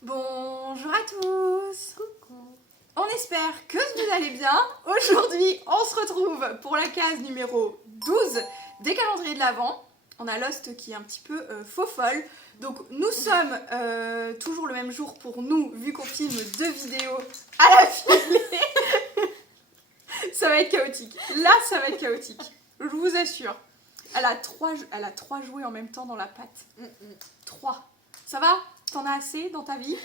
Bonjour à tous. Coucou. On espère que vous allez bien. Aujourd'hui, on se retrouve pour la case numéro 12 des calendriers de l'Avent. On a Lost qui est un petit peu faux folle. Donc nous sommes toujours le même jour pour nous, vu qu'on filme 2 vidéos à la filée. Ça va être chaotique. Là, ça va être chaotique. Je vous assure. Elle a 3 jouets en même temps dans la patte. 3. Ça va? T'en as assez dans ta vie?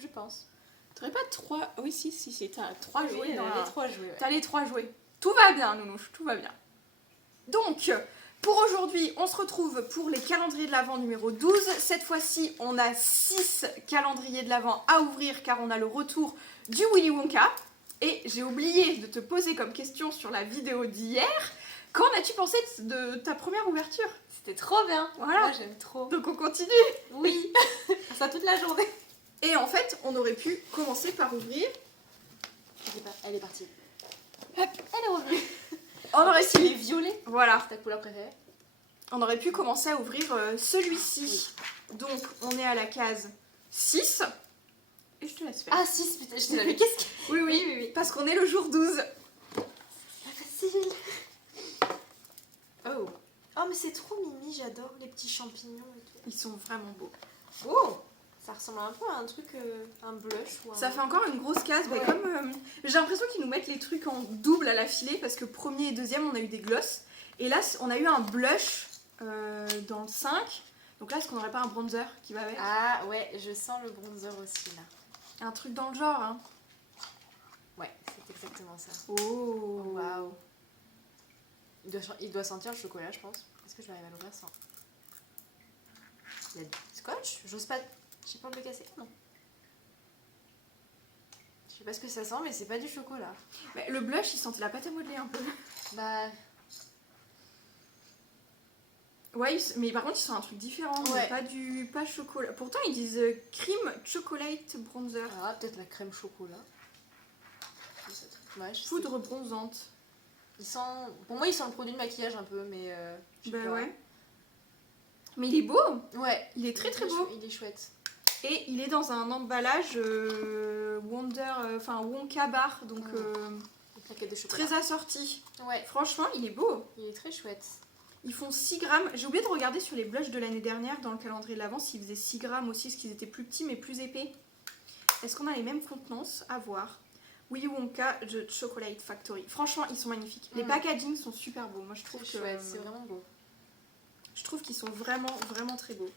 Je pense. T'aurais pas 3... Oui, si, t'as 3 Oui, jouets dans les 3 jouets. Ouais. T'as les 3 jouets. Tout va bien, Nounouche, tout va bien. Donc, pour aujourd'hui, on se retrouve pour les calendriers de l'Avent numéro 12. Cette fois-ci, on a 6 calendriers de l'Avent à ouvrir car on a le retour du Willy Wonka. Et j'ai oublié de te poser comme question sur la vidéo d'hier. Qu'en as-tu pensé de ta première ouverture? C'était trop bien. Voilà. Moi, j'aime trop. Donc on continue. Oui. Ça toute la journée. Et en fait, on aurait pu commencer par ouvrir... Elle est partie. Hop. Elle est revenue. On aurait pu... Les violets. Voilà. C'est ta couleur préférée? On aurait pu commencer à ouvrir celui-ci. Oui. Donc, on est à la case 6. Et je te laisse faire. Ah, 6, putain, je te l'avais. Qu'est-ce que... Oui. Parce qu'on est le jour 12. C'est facile. Oh. Oh, mais c'est trop mimi, j'adore les petits champignons et tout. Ils sont vraiment beaux. Oh, ça ressemble un peu à un truc, un blush ou un... Ça fait encore une grosse case. Ouais. Comme j'ai l'impression qu'ils nous mettent les trucs en double à la filée parce que premier et deuxième, on a eu des glosses. Et là, on a eu un blush dans le 5. Donc là, est-ce qu'on n'aurait pas un bronzer qui va avec? Ah, ouais, je sens le bronzer aussi, là. Un truc dans le genre, hein. Ouais, c'est exactement ça. Oh, waouh. Il doit sentir le chocolat, je pense. Est-ce que je vais arriver à l'ouvrir sans... Il y a du scotch? J'ose pas... Je sais pas le casser, non? Je sais pas ce que ça sent, mais c'est pas du chocolat. Mais le blush, il sentait la pâte à modeler un peu. Bah... Ouais, mais par contre, ils sont un truc différent. Ouais. Pas chocolat. Pourtant, ils disent cream chocolate bronzer. Ah, peut-être la crème chocolat. Ouais, Poudre bronzante. Pour moi, ils sentent le produit de maquillage un peu, mais... bah ouais. Mais il est beau. Ouais. Il est très très beau. Il est chouette. Et il est dans un emballage Wonka bar, donc de chocolat. très assorti. Ouais. Franchement, il est beau. Il est très chouette. Ils font 6 grammes. J'ai oublié de regarder sur les blushs de l'année dernière dans le calendrier de l'Avent s'ils faisaient 6 grammes aussi, parce qu'ils étaient plus petits mais plus épais. Est-ce qu'on a les mêmes contenances? À voir. Willy Wonka The Chocolate Factory. Franchement, ils sont magnifiques. Les packagings sont super beaux. Moi, je trouve que chouette, c'est vraiment beau. Je trouve qu'ils sont vraiment, vraiment très beaux.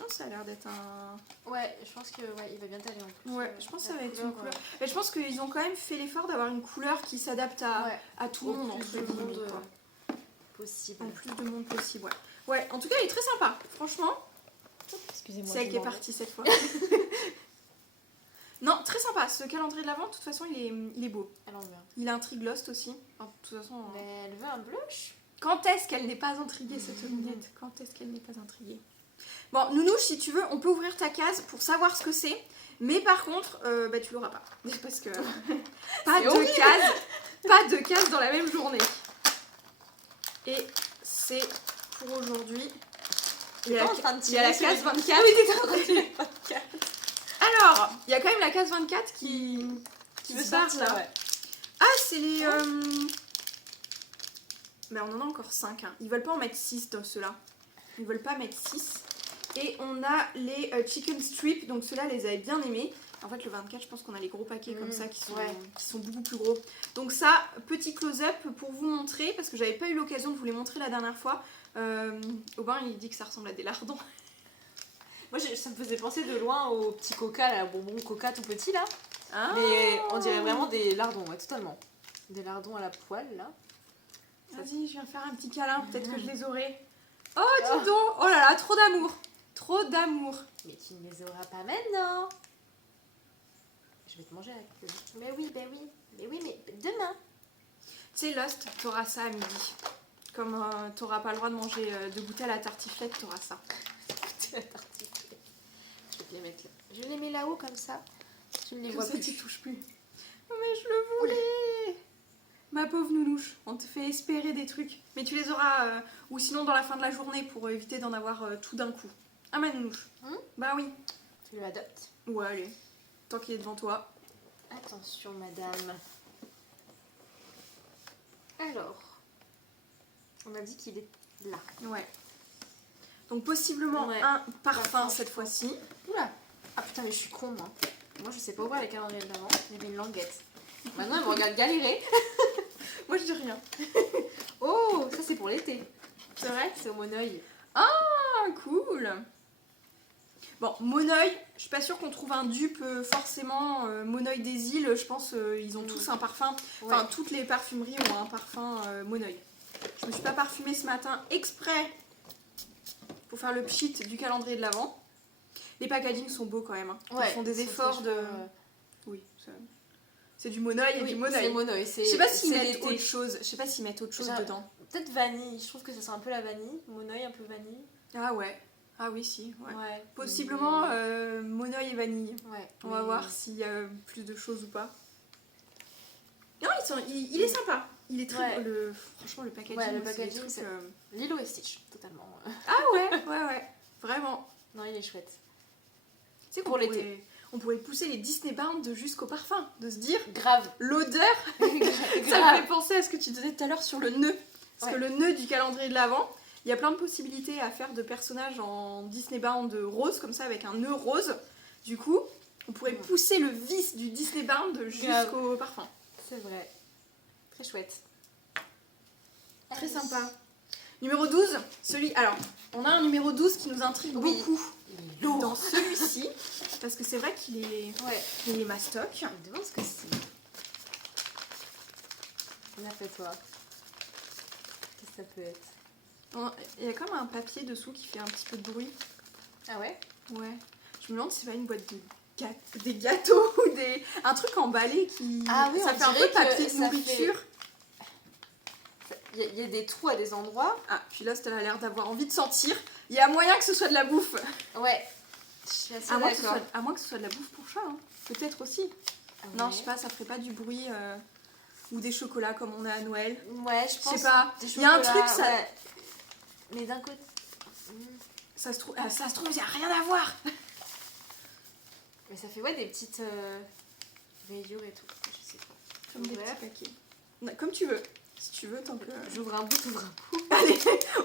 Oh, ça a l'air d'être un... Ouais, je pense que il va bien t'aller en plus. Ouais, je pense que ça va être une couleur. Mais je pense qu'ils ont quand même fait l'effort d'avoir une couleur qui s'adapte à tout le monde. En plus de monde possible. En plus de monde possible, ouais. Ouais, en tout cas, il est très sympa. Franchement, excusez-moi. C'est elle qui est partie cette fois. Non, très sympa. Ce calendrier de l'Avent, de toute façon, il est beau. Il intrigue Lost aussi. Enfin, de toute façon... Mais elle veut un blush. Quand est-ce qu'elle n'est pas intriguée, cette mignette? Quand est-ce qu'elle n'est pas intriguée? Bon, Nounouche, si tu veux, on peut ouvrir ta case pour savoir ce que c'est. Mais par contre, tu l'auras pas. Parce que pas de case dans la même journée. Et c'est pour aujourd'hui. Il y a la case 24. Oui, t'étais en train de tirer 24. Alors, il y a quand même la case 24 qui se barre là. Ouais. Ah, c'est les... Mais on en a encore 5. Hein. Ils veulent pas en mettre 6 dans ceux-là. Ils veulent pas mettre 6. Et on a les chicken strips. Donc ceux-là, les avait bien aimés. En fait, le 24, je pense qu'on a les gros paquets comme ça qui sont beaucoup plus gros. Donc ça, petit close-up pour vous montrer. Parce que j'avais pas eu l'occasion de vous les montrer la dernière fois. Aubin, il dit que ça ressemble à des lardons. Moi, ça me faisait penser de loin au petit coca, là, bonbon coca tout petit, là. Ah. Mais on dirait vraiment des lardons, ouais, totalement. Des lardons à la poêle, là. Vas-y, je viens faire un petit câlin, peut-être que je les aurai. Oh, dis donc! Oh là là, trop d'amour! Trop d'amour! Mais tu ne les auras pas maintenant! Je vais te manger avec eux. Mais oui, mais demain! Tu sais, Lost, t'auras ça à midi. Comme t'auras pas le droit de manger, de goûter à la tartiflette, t'auras ça. Goûter à la tartiflette. Je vais te les mettre là. Je les mets là-haut comme ça. Tu ne les vois ça, plus. tu touches plus. Oh, mais je le voulais! Ma pauvre nounouche, on te fait espérer des trucs. Mais tu les auras, ou sinon dans la fin de la journée pour éviter d'en avoir tout d'un coup. Ah ma nounouche. Bah oui. Tu le adoptes. Ouais, allez. Tant qu'il est devant toi. Attention, madame. Alors, on a dit qu'il est là. Ouais. Donc possiblement Ouais. un parfum Parfum. cette fois-ci. Oula. Ah putain, mais je suis con, moi. Moi, je sais pas ouvrir les calendriers de l'avant. Il y avait une languette. Maintenant, elle me regarde galérer. Moi je dis rien. Oh, ça c'est pour l'été. C'est vrai? C'est au Moneuil. Ah, cool. Bon, Moneuil, je suis pas sûre qu'on trouve un dupe forcément. Moneuil des îles, je pense ils ont tous un parfum. Ouais. Enfin, toutes les parfumeries ont un parfum Moneuil. Je me suis pas parfumée ce matin exprès pour faire le pchit du calendrier de l'Avent. Les packagings sont beaux quand même. Hein. Ils font des c'est efforts très de... chouette, Oui, c'est du Moneuil et Oui, du Moneuil. c'est Moneuil. Je sais pas s'ils c'est mettent l'été. autre chose. Je sais pas s'ils mettent autre chose Genre, dedans. Peut-être vanille. Je trouve que ça sent un peu la vanille. Moneuil, un peu vanille. Ah ouais. Ah oui, si. Ouais. Ouais. Possiblement Moneuil et vanille. Ouais. On va voir s'il y a plus de choses ou pas. Non, il est sympa. Il est très... Ouais. Franchement, le packaging, Ouais, le c'est des packaging, trucs, c'est- Lilo et Stitch, totalement. Ah ouais, ouais. Vraiment. Non, il est chouette. Tu sais qu'on Pour l'été. on pourrait pousser les Disney Bound jusqu'au parfum. De se dire, Grave. l'odeur, ça me Grave. fait penser à ce que tu disais tout à l'heure sur le nœud. Parce que le nœud du calendrier de l'Avent, il y a plein de possibilités à faire de personnages en Disney Bound rose, comme ça, avec un nœud rose. Du coup, on pourrait pousser le vice du Disney Bound jusqu'au parfum. C'est vrai. Très chouette. Très sympa. Numéro 12, celui... Alors, on a un numéro 12 qui nous intrigue Oui. beaucoup Il est lourd. dans celui-ci. Parce que c'est vrai qu'il est... Ouais. Il est mastoc. Je me demande ce que c'est. On a fait toi. Qu'est-ce que ça peut être? Il y a comme un papier dessous qui fait un petit peu de bruit. Ah ouais? Ouais. Je me demande si c'est pas une boîte de des gâteaux ou un truc emballé qui... Ah oui, ça on fait un dirait peu papier que de ça nourriture. Il y a des trous à des endroits. Ah, puis là, ça a l'air d'avoir envie de sentir. Il y a moyen que ce soit de la bouffe. Ouais. Je suis assez À moins, que ce d'accord. soit, à moins que ce soit de la bouffe pour chat. Hein. Peut-être aussi. Ah Non, ouais. je sais pas, ça ferait pas du bruit. Ou des chocolats comme on a à Noël. Ouais, je Je pense. sais pas. Des Il y a un chocolats, truc, ça... ouais. Mais d'un côté. Ça se trouve, il n'y a rien à voir. Mais ça fait des petites rayures et tout. Je sais pas. Comme des Ouais. petits paquets. Non, comme tu veux. Si tu veux, tant que... J'ouvre un bout, t'ouvres un bout. Allez,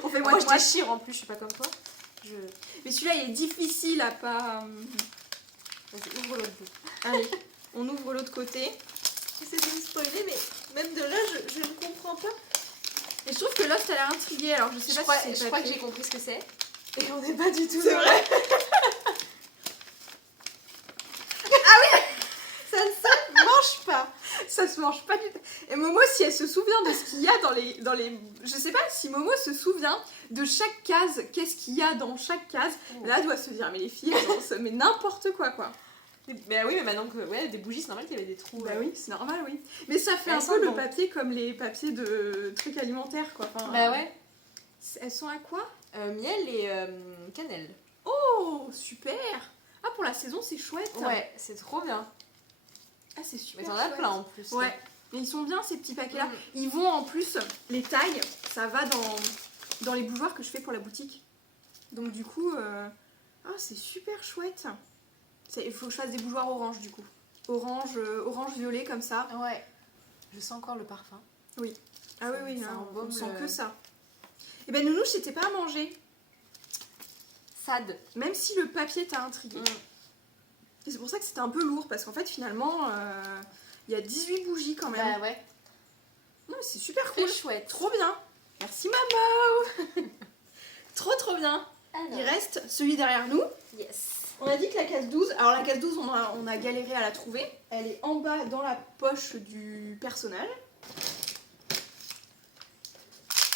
on fait Moi, je moite-moite. déchire en plus, je suis pas comme toi. Mais celui-là, il est difficile à pas... Vas-y, ouvre l'autre bout. Allez, on ouvre l'autre côté. J'essaie de me spoiler, mais même de là, je ne comprends pas. Et je trouve que Lost a l'air intrigué, alors je sais Je pas crois, si c'est je crois que papier. j'ai compris ce que c'est. Et on n'est pas du tout C'est dans vrai. Ça ne se mange pas. Ça se mange pas du tout. Et Momo, si elle se souvient de ce qu'il y a dans les... Je sais pas si Momo se souvient de chaque case, qu'est-ce qu'il y a dans chaque case. Là, elle doit se dire, mais les filles, elles ont mais n'importe quoi. Mais oui, mais maintenant que des bougies, c'est normal qu'il y avait des trous. Bah oui, c'est normal, oui. Mais ça fait Elles un sont peu le bonnes. papier comme les papiers de trucs alimentaires, quoi. Enfin, Bah ouais. Elles sont à quoi? Miel et cannelle. Oh, super. Ah, pour la saison, c'est chouette. Ouais, c'est trop bien. Ah, c'est super Mais t'en as chouette. plein en plus. Ouais, mais ils sont bien ces petits paquets-là. Mm. Ils vont en plus, les tailles, ça va dans les bougeoirs que je fais pour la boutique. Donc du coup, c'est super chouette. Il faut que je fasse des bougeoirs orange du coup. Orange violet comme ça. Ouais. Je sens encore le parfum. Ah oui, oui, ça hein, on embaume sent le- que ça. Et ben Nounouche, c'était pas à manger. Sad. Même si le papier t'a intrigué. Et c'est pour ça que c'était un peu lourd, parce qu'en fait finalement, il y a 18 bougies quand même. Bah ouais. Non, mais c'est super Très cool. chouette. Trop bien. Merci maman. Trop bien. Il Alors. reste celui derrière nous. Yes. On a dit que la case 12, alors la case 12 on a galéré à la trouver. Elle est en bas dans la poche du personnel.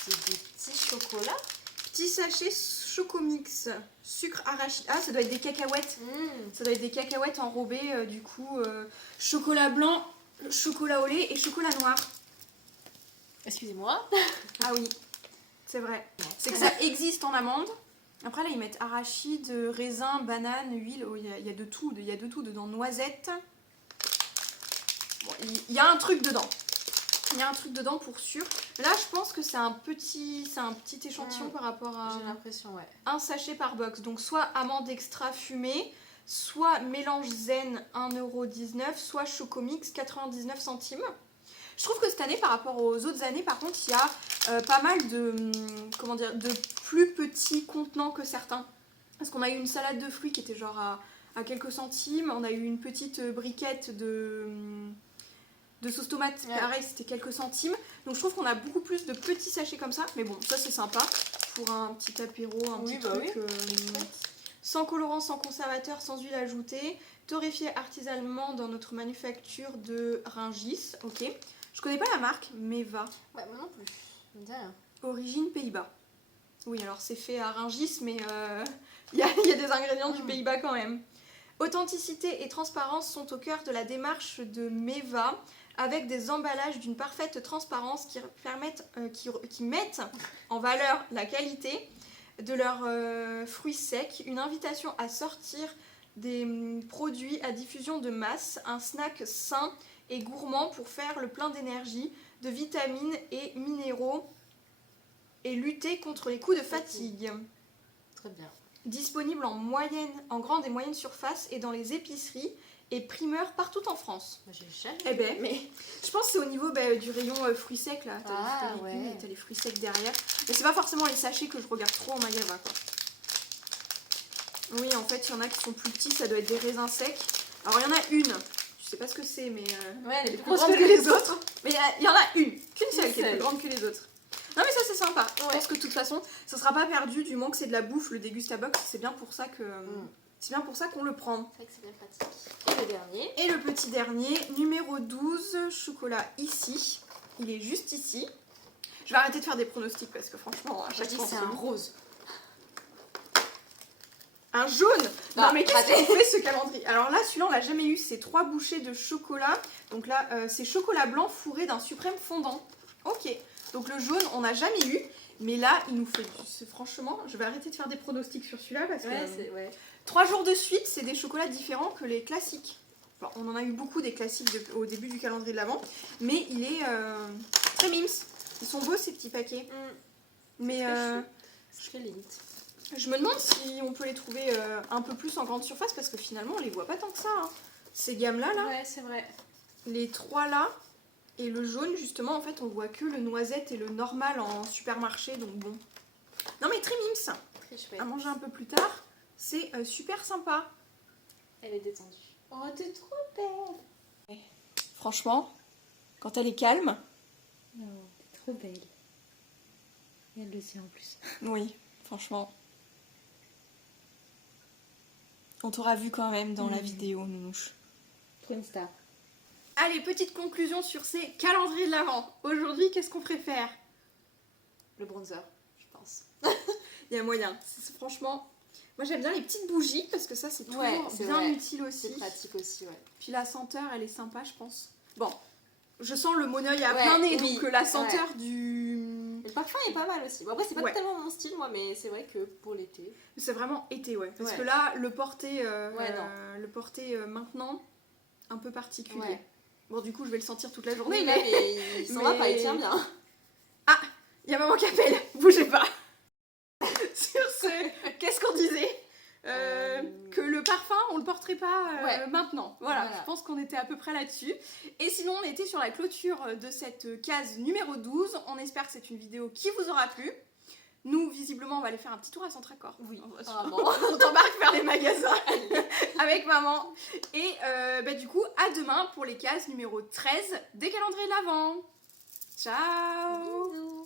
C'est des petits chocolats. Petit sachet Chocomix, sucre arachide. Ah, ça doit être des cacahuètes. Ça doit être des cacahuètes enrobées du coup chocolat blanc, chocolat au lait et chocolat noir. Excusez-moi. Ah oui, c'est vrai. C'est que ça existe en amande. Après là ils mettent arachide, raisin, banane, huile, oh, il y a de tout, dedans, noisette. Bon, il y a un truc dedans. Il y a un truc dedans pour sûr. Là, je pense que c'est un petit échantillon par rapport à J'ai l'impression, ouais. un sachet par box. Donc soit amande extra fumée, soit mélange zen 1,19€, soit chocomix 99 centimes. Je trouve que cette année, par rapport aux autres années, par contre, il y a pas mal de, comment dire, de plus petits contenants que certains. Parce qu'on a eu une salade de fruits qui était genre à quelques centimes. On a eu une petite briquette de sauce tomate, pareil, c'était quelques centimes. Donc je trouve qu'on a beaucoup plus de petits sachets comme ça. Mais bon, ça c'est sympa pour un petit apéro, un petit truc. Sans colorant, sans conservateur, sans huile ajoutée. Torréfié artisanalement dans notre manufacture de Rungis. Ok. Je connais pas la marque, Meva. Ouais, moi non plus. Ça me dit rien. Origine Pays-Bas. Oui, alors c'est fait à Rungis, mais il y a des ingrédients du Pays-Bas quand même. Authenticité et transparence sont au cœur de la démarche de Meva, avec des emballages d'une parfaite transparence qui mettent en valeur la qualité de leurs fruits secs, une invitation à sortir des produits à diffusion de masse, un snack sain et gourmand pour faire le plein d'énergie, de vitamines et minéraux et lutter contre les coups de fatigue. Très bien. Disponible en grande et moyenne surface et dans les épiceries et primeurs partout en France. Moi, j'ai jamais. Eh ben, mais je pense que c'est au niveau du rayon fruits secs là. T'as les légumes et t'as les fruits secs derrière. Mais c'est pas forcément les sachets que je regarde trop en magasin quoi. Oui, en fait, il y en a qui sont plus petits, ça doit être des raisins secs. Alors il y en a une, je sais pas ce que c'est, mais elle est plus grande que les autres. Mais il y en a qu'une seule qui est plus grande que les autres. Non mais ça c'est sympa. Je pense que de toute façon, ça sera pas perdu du moment que c'est de la bouffe, le Dégustabox, c'est bien pour ça que c'est bien pour ça qu'on le prend. C'est vrai que c'est bien pratique. Et le dernier. Et le petit dernier, numéro 12, chocolat ici. Il est juste ici. Je vais arrêter de faire des pronostics parce que franchement, à chaque fois c'est un rose. Un jaune. Non mais qu'est-ce qu'on fait ce calendrier? Alors là, celui-là, on l'a jamais eu. C'est 3 bouchées de chocolat. Donc là, c'est chocolat blanc fourré d'un suprême fondant. Ok. Donc le jaune, on n'a jamais eu. Mais là, il nous fait du... Franchement, je vais arrêter de faire des pronostics sur celui-là parce que... 3 jours de suite, c'est des chocolats différents que les classiques. Bon, on en a eu beaucoup des classiques au début du calendrier de l'Avent. Mais il est très mimes. Ils sont beaux ces petits paquets. Mais très limite. Je me demande si on peut les trouver un peu plus en grande surface parce que finalement, on les voit pas tant que ça. Hein. Ces gammes-là, là. Ouais, c'est vrai. Les 3 là. Et le jaune, justement, en fait, on voit que le noisette et le normal en supermarché, donc bon. Non mais très mimes. Très chouette. À manger un peu plus tard, c'est super sympa. Elle est détendue. Oh, t'es trop belle. Franchement, quand elle est calme... Non, t'es trop belle. Et elle le sait en plus. Oui, franchement. On t'aura vu quand même dans la vidéo, Nounouche. Trop une star. Allez, petite conclusion sur ces calendriers de l'Avent. Aujourd'hui, qu'est-ce qu'on préfère? Le bronzer, je pense. Il y a moyen. Franchement, moi j'aime bien les petites bougies parce que ça c'est toujours bien utile aussi. C'est pratique aussi, ouais. Puis la senteur, elle est sympa, je pense. Bon, je sens le monoeil à plein nez, donc la senteur du... Le parfum est pas mal aussi. Bon, après, c'est pas tellement mon style, moi, mais c'est vrai que pour l'été... C'est vraiment été, Parce que là, le porter, maintenant, un peu particulier. Ouais. Bon, du coup, je vais le sentir toute la journée. Oui, mais il s'en va pas, il tient bien. Ah, il y a maman qui appelle. Bougez pas. Sur ce, qu'est-ce qu'on disait que le parfum, on le porterait pas maintenant. Voilà, je pense qu'on était à peu près là-dessus. Et sinon, on était sur la clôture de cette case numéro 12. On espère que c'est une vidéo qui vous aura plu. Nous, visiblement, on va aller faire un petit tour à Centracor. Oui, on t'embarque faire les magasins avec maman. Et du coup, à demain pour les cases numéro 13 des calendriers de l'Avent. Ciao. Bisous.